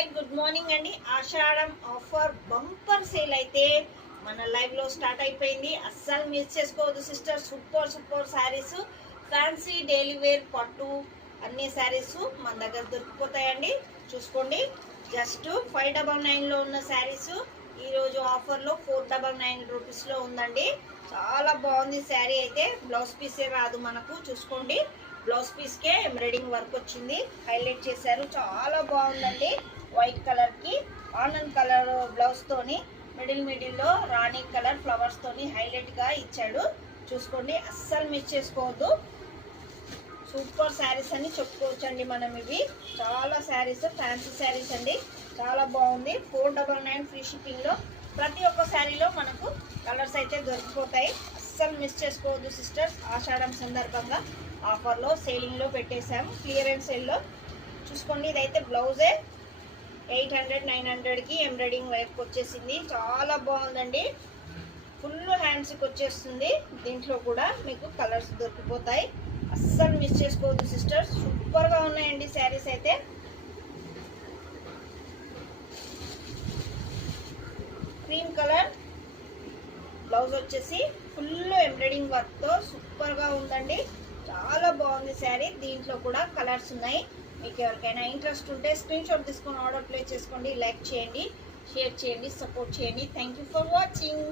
Hi good morning అండి. ఆషాఢం offer bumper sale అయితే మన లైవ్ లో స్టార్ట్ అయిపోయింది. అస్సలు మిస్ చేసుకోవద్దు sister. Super saris, fancy daily wear పట్టు అన్ని శారీస్ మన దగ్గర దొరికిపోతాయండి. చూసుకోండి, జస్ట్ 599 లో ఉన్న శారీస్ ఈరోజు ఆఫర్లో 499 రూపీస్లో ఉందండి. చాలా బాగుంది శారీ అయితే. బ్లౌజ్ పీసే రాదు మనకు. చూసుకోండి, బ్లౌజ్ పీస్కే ఎంబ్రాయిడింగ్ వర్క్ వచ్చింది, హైలైట్ చేశారు. చాలా బాగుందండి. వైట్ కలర్కి ఆనంద్ కలర్ బ్లౌజ్ తోని మిడిల్లో రాణి కలర్ ఫ్లవర్స్ తోని హైలైట్గా ఇచ్చాడు. చూసుకోండి, అస్సలు మిస్ చేసుకోవద్దు. సూపర్ శారీస్ అని చెప్పుకోవచ్చండి మనం. ఇవి చాలా శారీస్, ఫ్యాన్సీ శారీస్ అండి. చాలా బాగుంది. 499 ఫ్రీ షిప్పింగ్లో ప్రతి ఒక్క శారీలో మనకు కలర్స్ అయితే దొరికిపోతాయి. అస్సలు మిస్ చేసుకోవద్దు సిస్టర్స్. ఆషాఢం సందర్భంగా ఆఫర్లో సేలింగ్లో పెట్టేశాము, క్లియరెన్స్ సేల్లో. చూసుకోండి, ఇదైతే బ్లౌజే 800-900కి ఎంబ్రాయిడింగ్ వర్క్ వచ్చేసింది. చాలా బాగుందండి. ఫుల్ హ్యాండ్స్కి వచ్చేస్తుంది. దీంట్లో కూడా మీకు కలర్స్ దొరికిపోతాయి. అస్సలు మిస్ చేసుకోవద్దు సిస్టర్స్. సూపర్గా ఉన్నాయండి శారీస్ అయితే. క్రీమ్ కలర్ బ్లౌజ్ వచ్చేసి ఫుల్ ఎంబ్రాయిడింగ్ వర్క్తో సూపర్గా ఉందండి. చాలా బాగుంది శారీ. దీంట్లో కూడా కలర్స్ ఉన్నాయి. మీకు ఎవరికైనా ఇంట్రెస్ట్ ఉంటే స్క్రీన్ షాట్ తీసుకొని ఆర్డర్ ప్లేస్ చేసుకోండి. లైక్ చేయండి, షేర్ చేయండి, సపోర్ట్ చేయండి. Thank you for watching.